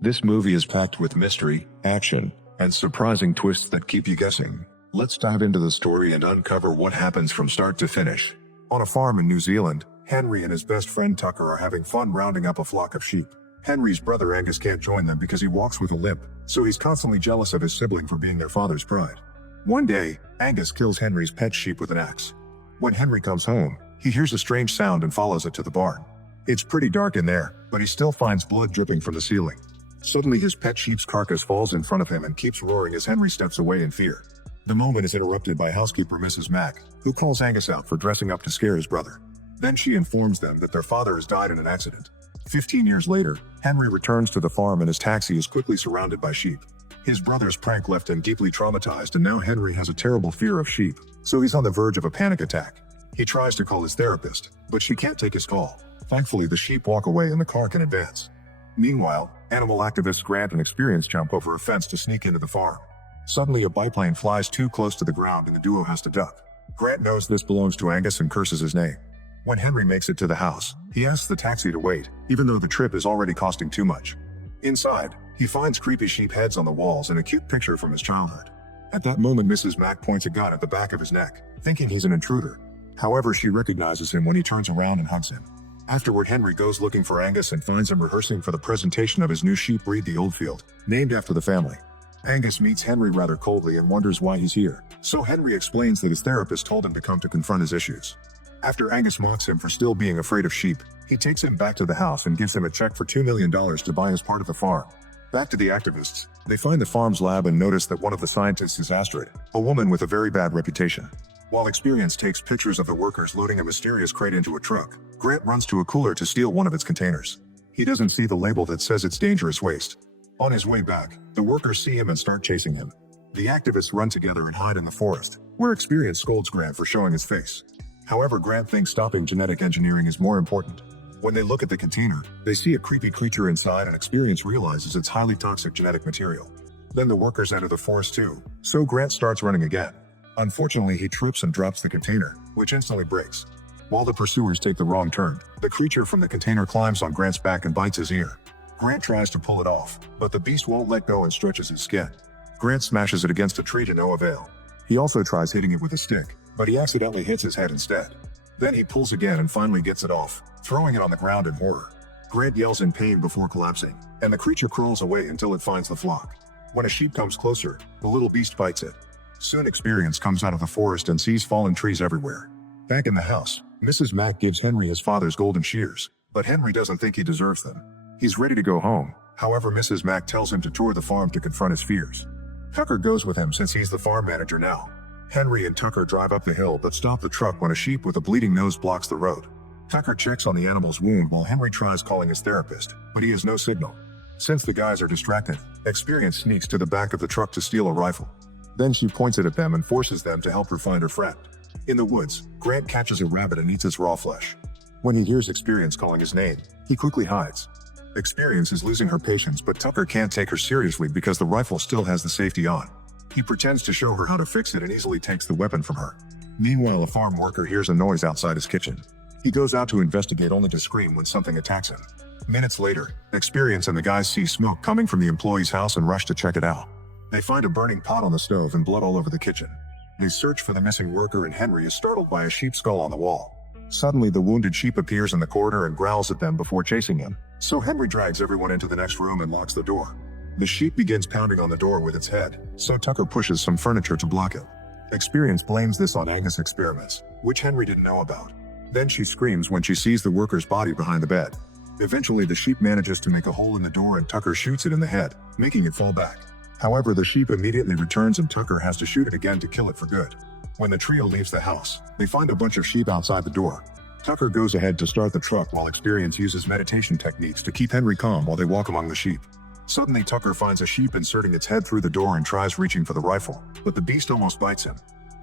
This movie is packed with mystery, action, and surprising twists that keep you guessing. Let's dive into the story and uncover what happens from start to finish. On a farm in New Zealand, Henry and his best friend Tucker are having fun rounding up a flock of sheep. Henry's brother Angus can't join them because he walks with a limp, so he's constantly jealous of his sibling for being their father's pride. One day, Angus kills Henry's pet sheep with an axe. When Henry comes home, he hears a strange sound and follows it to the barn. It's pretty dark in there, but he still finds blood dripping from the ceiling. Suddenly his pet sheep's carcass falls in front of him and keeps roaring as Henry steps away in fear. The moment is interrupted by housekeeper Mrs. Mack, who calls Angus out for dressing up to scare his brother. Then she informs them that their father has died in an accident. 15 years later, Henry returns to the farm and his taxi is quickly surrounded by sheep. His brother's prank left him deeply traumatized, and now Henry has a terrible fear of sheep, so he's on the verge of a panic attack. He tries to call his therapist, but she can't take his call. Thankfully, the sheep walk away and the car can advance. Meanwhile, animal activists Grant and Experience jump over a fence to sneak into the farm. Suddenly, a biplane flies too close to the ground and the duo has to duck. Grant knows this belongs to Angus and curses his name. When Henry makes it to the house, he asks the taxi to wait, even though the trip is already costing too much. Inside, he finds creepy sheep heads on the walls and a cute picture from his childhood. At that moment, Mrs. Mack points a gun at the back of his neck, thinking he's an intruder. However, she recognizes him when he turns around and hugs him. Afterward, Henry goes looking for Angus and finds him rehearsing for the presentation of his new sheep breed, the Oldfield, named after the family. Angus meets Henry rather coldly and wonders why he's here, so Henry explains that his therapist told him to come to confront his issues. After Angus mocks him for still being afraid of sheep, he takes him back to the house and gives him a check for $2 million to buy his part of the farm. Back to the activists, they find the farm's lab and notice that one of the scientists is Astrid, a woman with a very bad reputation. While Experience takes pictures of the workers loading a mysterious crate into a truck, Grant runs to a cooler to steal one of its containers. He doesn't see the label that says it's dangerous waste. On his way back, the workers see him and start chasing him. The activists run together and hide in the forest, where Experience scolds Grant for showing his face. However, Grant thinks stopping genetic engineering is more important. When they look at the container, they see a creepy creature inside and Experience realizes it's highly toxic genetic material. Then the workers enter the forest too, so Grant starts running again. Unfortunately, he trips and drops the container, which instantly breaks. While the pursuers take the wrong turn, the creature from the container climbs on Grant's back and bites his ear. Grant tries to pull it off, but the beast won't let go and stretches his skin. Grant smashes it against a tree to no avail. He also tries hitting it with a stick, but he accidentally hits his head instead. Then he pulls again and finally gets it off, throwing it on the ground in horror. Grant yells in pain before collapsing, and the creature crawls away until it finds the flock. When a sheep comes closer, the little beast bites it. Soon Experience comes out of the forest and sees fallen trees everywhere. Back in the house, Mrs. Mack gives Henry his father's golden shears, but Henry doesn't think he deserves them. He's ready to go home. However, Mrs. Mack tells him to tour the farm to confront his fears. Tucker goes with him since he's the farm manager now. Henry and Tucker drive up the hill but stop the truck when a sheep with a bleeding nose blocks the road. Tucker checks on the animal's wound while Henry tries calling his therapist, but he has no signal. Since the guys are distracted, Experience sneaks to the back of the truck to steal a rifle. Then she points it at them and forces them to help her find her friend. In the woods, Grant catches a rabbit and eats its raw flesh. When he hears Experience calling his name, he quickly hides. Experience is losing her patience, but Tucker can't take her seriously because the rifle still has the safety on. He pretends to show her how to fix it and easily takes the weapon from her. Meanwhile, a farm worker hears a noise outside his kitchen. He goes out to investigate only to scream when something attacks him. Minutes later, Experience and the guys see smoke coming from the employee's house and rush to check it out. They find a burning pot on the stove and blood all over the kitchen. They search for the missing worker and Henry is startled by a sheep skull on the wall. Suddenly, the wounded sheep appears in the corner and growls at them before chasing him, so Henry drags everyone into the next room and locks the door. The sheep begins pounding on the door with its head, so Tucker pushes some furniture to block it. Experience blames this on Angus' experiments, which Henry didn't know about. Then she screams when she sees the worker's body behind the bed. Eventually, the sheep manages to make a hole in the door and Tucker shoots it in the head, making it fall back. However, the sheep immediately returns and Tucker has to shoot it again to kill it for good. When the trio leaves the house, they find a bunch of sheep outside the door. Tucker goes ahead to start the truck while Experience uses meditation techniques to keep Henry calm while they walk among the sheep. Suddenly, Tucker finds a sheep inserting its head through the door and tries reaching for the rifle, but the beast almost bites him.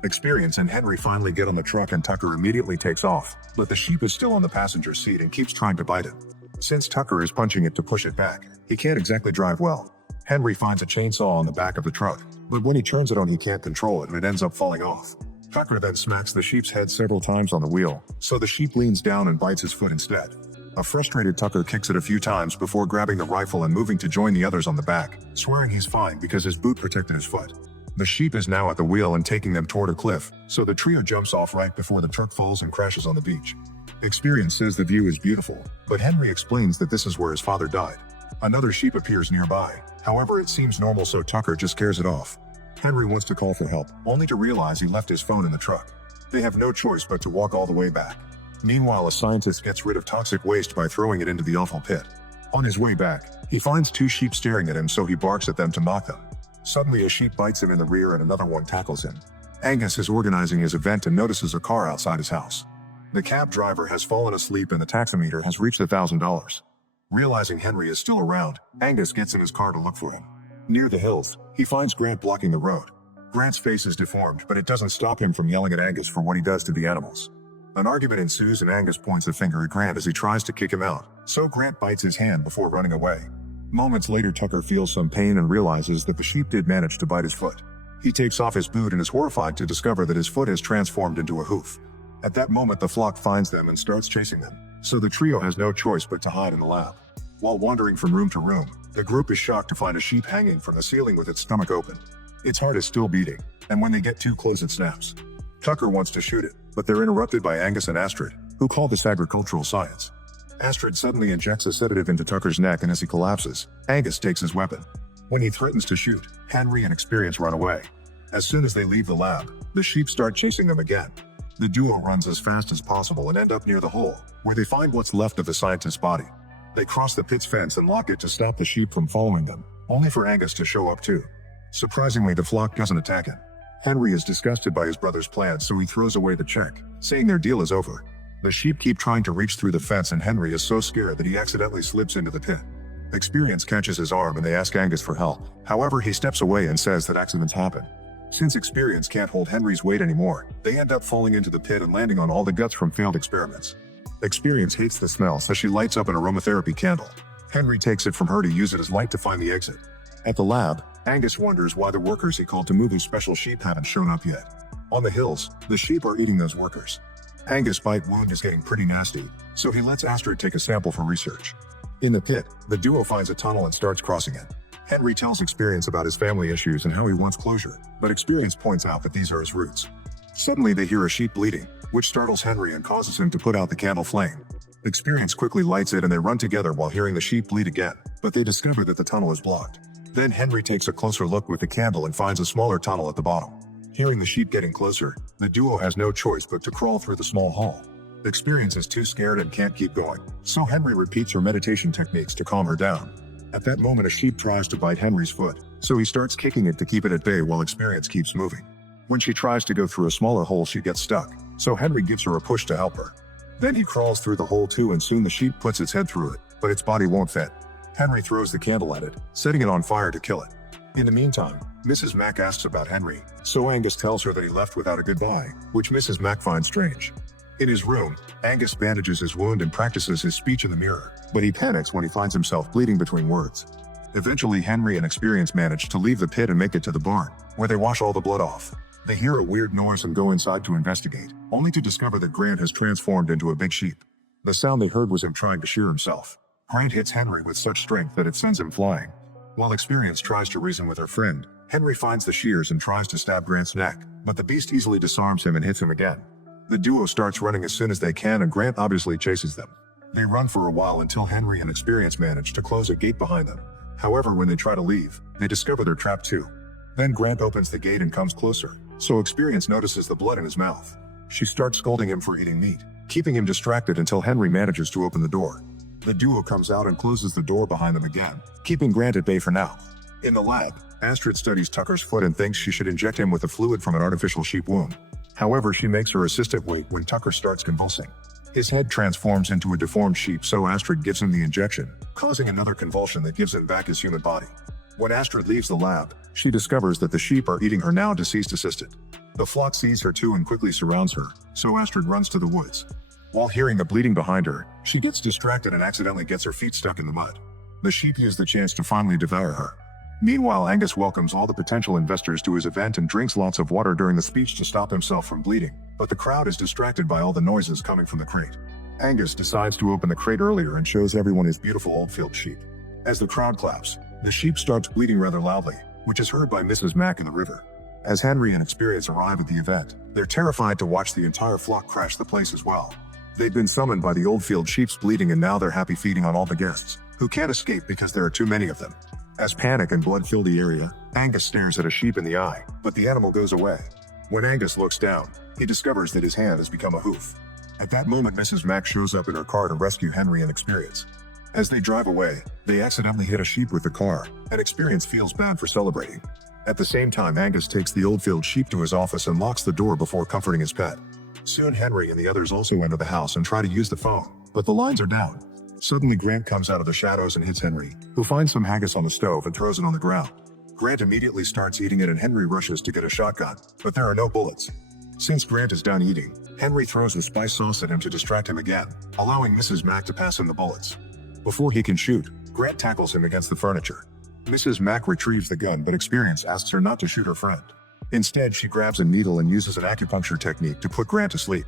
Experience and Henry finally get on the truck and Tucker immediately takes off, but the sheep is still on the passenger seat and keeps trying to bite it. Since Tucker is punching it to push it back, he can't exactly drive well. Henry finds a chainsaw on the back of the truck, but when he turns it on he can't control it and it ends up falling off. Tucker then smacks the sheep's head several times on the wheel, so the sheep leans down and bites his foot instead. A frustrated Tucker kicks it a few times before grabbing the rifle and moving to join the others on the back, swearing he's fine because his boot protected his foot. The sheep is now at the wheel and taking them toward a cliff, so the trio jumps off right before the truck falls and crashes on the beach. Experience says the view is beautiful, but Henry explains that this is where his father died. Another sheep appears nearby, however it seems normal, so Tucker just scares it off. Henry wants to call for help, only to realize he left his phone in the truck. They have no choice but to walk all the way back. Meanwhile, a scientist gets rid of toxic waste by throwing it into the awful pit. On his way back, he finds two sheep staring at him, so he barks at them to mock them. Suddenly a sheep bites him in the rear and another one tackles him. Angus is organizing his event and notices a car outside his house. The cab driver has fallen asleep and the taximeter has reached $1,000. Realizing Henry is still around, Angus gets in his car to look for him. Near the hills, he finds Grant blocking the road. Grant's face is deformed, but it doesn't stop him from yelling at Angus for what he does to the animals. An argument ensues and Angus points a finger at Grant as he tries to kick him out, so Grant bites his hand before running away. Moments later, Tucker feels some pain and realizes that the sheep did manage to bite his foot. He takes off his boot and is horrified to discover that his foot has transformed into a hoof. At that moment, the flock finds them and starts chasing them, so the trio has no choice but to hide in the lab. While wandering from room to room, the group is shocked to find a sheep hanging from the ceiling with its stomach open. Its heart is still beating, and when they get too close it snaps. Tucker wants to shoot it, but they're interrupted by Angus and Astrid, who call this agricultural science. Astrid suddenly injects a sedative into Tucker's neck, and as he collapses, Angus takes his weapon. When he threatens to shoot, Henry and Experience run away. As soon as they leave the lab, the sheep start chasing them again. The duo runs as fast as possible and end up near the hole, where they find what's left of the scientist's body. They cross the pit's fence and lock it to stop the sheep from following them, only for Angus to show up too. Surprisingly, the flock doesn't attack him. Henry is disgusted by his brother's plans, so he throws away the check, saying their deal is over. The sheep keep trying to reach through the fence, and Henry is so scared that he accidentally slips into the pit. Experience catches his arm and they ask Angus for help. However, he steps away and says that accidents happen. Since Experience can't hold Henry's weight anymore, they end up falling into the pit and landing on all the guts from failed experiments. Experience hates the smell, so she lights up an aromatherapy candle. Henry takes it from her to use it as light to find the exit. At the lab, Angus wonders why the workers he called to move his special sheep haven't shown up yet. On the hills, the sheep are eating those workers. Angus' bite wound is getting pretty nasty, so he lets Astrid take a sample for research. In the pit, the duo finds a tunnel and starts crossing it. Henry tells Experience about his family issues and how he wants closure, but Experience points out that these are his roots. Suddenly they hear a sheep bleeding, which startles Henry and causes him to put out the candle flame. Experience quickly lights it and they run together while hearing the sheep bleed again, but they discover that the tunnel is blocked. Then Henry takes a closer look with the candle and finds a smaller tunnel at the bottom. Hearing the sheep getting closer, the duo has no choice but to crawl through the small hall. Experience is too scared and can't keep going, so Henry repeats her meditation techniques to calm her down. At that moment, a sheep tries to bite Henry's foot, so he starts kicking it to keep it at bay while Experience keeps moving. When she tries to go through a smaller hole, she gets stuck, so Henry gives her a push to help her. Then he crawls through the hole too, and soon the sheep puts its head through it, but its body won't fit. Henry throws the candle at it, setting it on fire to kill it. In the meantime, Mrs. Mack asks about Henry, so Angus tells her that he left without a goodbye, which Mrs. Mack finds strange. In his room, Angus bandages his wound and practices his speech in the mirror, but he panics when he finds himself bleeding between words. Eventually, Henry and Experience manage to leave the pit and make it to the barn, where they wash all the blood off. They hear a weird noise and go inside to investigate, only to discover that Grant has transformed into a big sheep. The sound they heard was him trying to shear himself. Grant hits Henry with such strength that it sends him flying. While Experience tries to reason with her friend, Henry finds the shears and tries to stab Grant's neck, but the beast easily disarms him and hits him again. The duo starts running as soon as they can, and Grant obviously chases them. They run for a while until Henry and Experience manage to close a gate behind them. However, when they try to leave, they discover they're trapped too. Then Grant opens the gate and comes closer, so Experience notices the blood in his mouth. She starts scolding him for eating meat, keeping him distracted until Henry manages to open the door. The duo comes out and closes the door behind them again, keeping Grant at bay for now. In the lab, Astrid studies Tucker's foot and thinks she should inject him with the fluid from an artificial sheep wound. However, she makes her assistant wait when Tucker starts convulsing. His head transforms into a deformed sheep, so Astrid gives him the injection, causing another convulsion that gives him back his human body. When Astrid leaves the lab, she discovers that the sheep are eating her now deceased assistant. The flock sees her too and quickly surrounds her, so Astrid runs to the woods. While hearing the bleeding behind her, she gets distracted and accidentally gets her feet stuck in the mud. The sheep use the chance to finally devour her. Meanwhile, Angus welcomes all the potential investors to his event and drinks lots of water during the speech to stop himself from bleeding, but the crowd is distracted by all the noises coming from the crate. Angus decides to open the crate earlier and shows everyone his beautiful Oldfield sheep. As the crowd claps, the sheep starts bleating rather loudly, which is heard by Mrs. Mack in the river. As Henry and Experience arrive at the event, they're terrified to watch the entire flock crash the place as well. They've been summoned by the Oldfield sheep's bleating and now they're happy feeding on all the guests, who can't escape because there are too many of them. As panic and blood fill the area, Angus stares at a sheep in the eye, but the animal goes away. When Angus looks down, he discovers that his hand has become a hoof. At that moment, Mrs. Mack shows up in her car to rescue Henry and Experience. As they drive away, they accidentally hit a sheep with the car, and Experience feels bad for celebrating. At the same time, Angus takes the Oldfield sheep to his office and locks the door before comforting his pet. Soon Henry and the others also enter the house and try to use the phone, but the lines are down. Suddenly Grant comes out of the shadows and hits Henry, who finds some haggis on the stove and throws it on the ground. Grant immediately starts eating it and Henry rushes to get a shotgun, but there are no bullets. Since Grant is done eating, Henry throws the spice sauce at him to distract him again, allowing Mrs. Mack to pass him the bullets. Before he can shoot, Grant tackles him against the furniture. Mrs. Mack retrieves the gun but Experience asks her not to shoot her friend. Instead, she grabs a needle and uses an acupuncture technique to put Grant to sleep.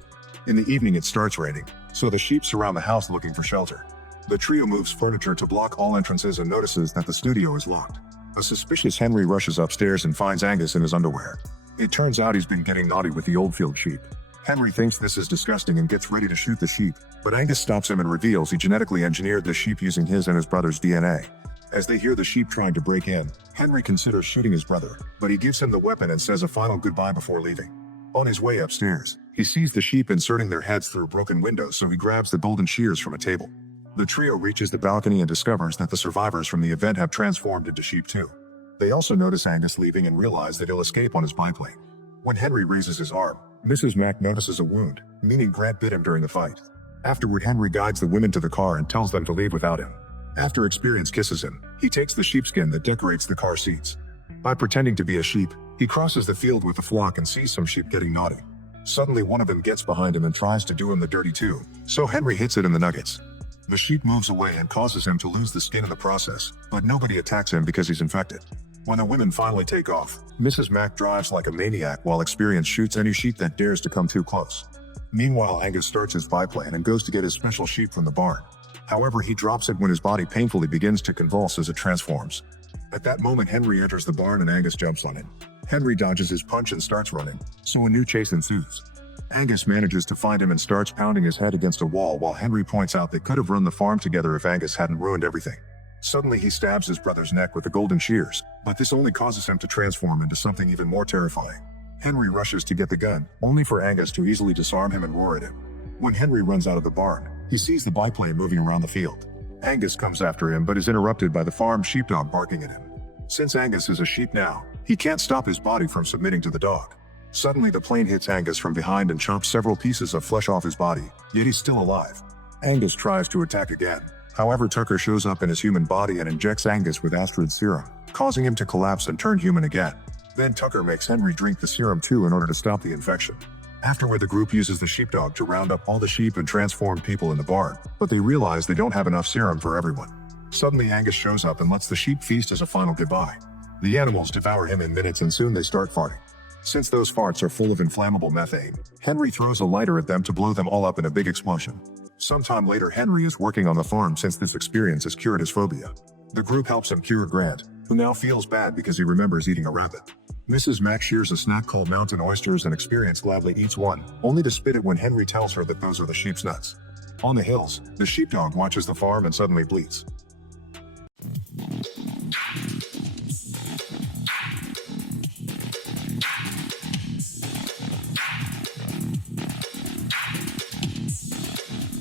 In the evening it starts raining, so the sheep surround the house looking for shelter. The trio moves furniture to block all entrances and notices that the studio is locked. A suspicious Henry rushes upstairs and finds Angus in his underwear. It turns out he's been getting naughty with the Oldfield sheep. Henry thinks this is disgusting and gets ready to shoot the sheep, but Angus stops him and reveals he genetically engineered the sheep using his and his brother's DNA. As they hear the sheep trying to break in, Henry considers shooting his brother, but he gives him the weapon and says a final goodbye before leaving. On his way upstairs, he sees the sheep inserting their heads through broken windows, so he grabs the golden shears from a table. The trio reaches the balcony and discovers that the survivors from the event have transformed into sheep too. They also notice Angus leaving and realize that he'll escape on his biplane. When Henry raises his arm, Mrs. Mack notices a wound, meaning Grant bit him during the fight. Afterward, Henry guides the women to the car and tells them to leave without him. After Experience kisses him, he takes the sheepskin that decorates the car seats. By pretending to be a sheep, he crosses the field with the flock and sees some sheep getting naughty. Suddenly one of them gets behind him and tries to do him the dirty too, so Henry hits it in the nuggets. The sheep moves away and causes him to lose the skin in the process, but nobody attacks him because he's infected. When the women finally take off, Mrs. Mack drives like a maniac while Experience shoots any sheep that dares to come too close. Meanwhile, Angus starts his biplane and goes to get his special sheep from the barn. However, he drops it when his body painfully begins to convulse as it transforms. At that moment, Henry enters the barn and Angus jumps on him. Henry dodges his punch and starts running, so a new chase ensues. Angus manages to find him and starts pounding his head against a wall while Henry points out they could have run the farm together if Angus hadn't ruined everything. Suddenly he stabs his brother's neck with the golden shears, but this only causes him to transform into something even more terrifying. Henry rushes to get the gun, only for Angus to easily disarm him and roar at him. When Henry runs out of the barn, he sees the biplane moving around the field. Angus comes after him but is interrupted by the farm sheepdog barking at him. Since Angus is a sheep now, he can't stop his body from submitting to the dog. Suddenly the plane hits Angus from behind and chops several pieces of flesh off his body, yet he's still alive. Angus tries to attack again. However, Tucker shows up in his human body and injects Angus with Astrid serum, causing him to collapse and turn human again. Then Tucker makes Henry drink the serum too in order to stop the infection. Afterward, the group uses the sheepdog to round up all the sheep and transform people in the barn, but they realize they don't have enough serum for everyone. Suddenly Angus shows up and lets the sheep feast as a final goodbye. The animals devour him in minutes and soon they start farting. Since those farts are full of inflammable methane, Henry throws a lighter at them to blow them all up in a big explosion. Sometime later, Henry is working on the farm since this experience has cured his phobia. The group helps him cure Grant, who now feels bad because he remembers eating a rabbit. Mrs. Mack shears a snack called mountain oysters and Experience gladly eats one, only to spit it when Henry tells her that those are the sheep's nuts. On the hills, the sheepdog watches the farm and suddenly bleats.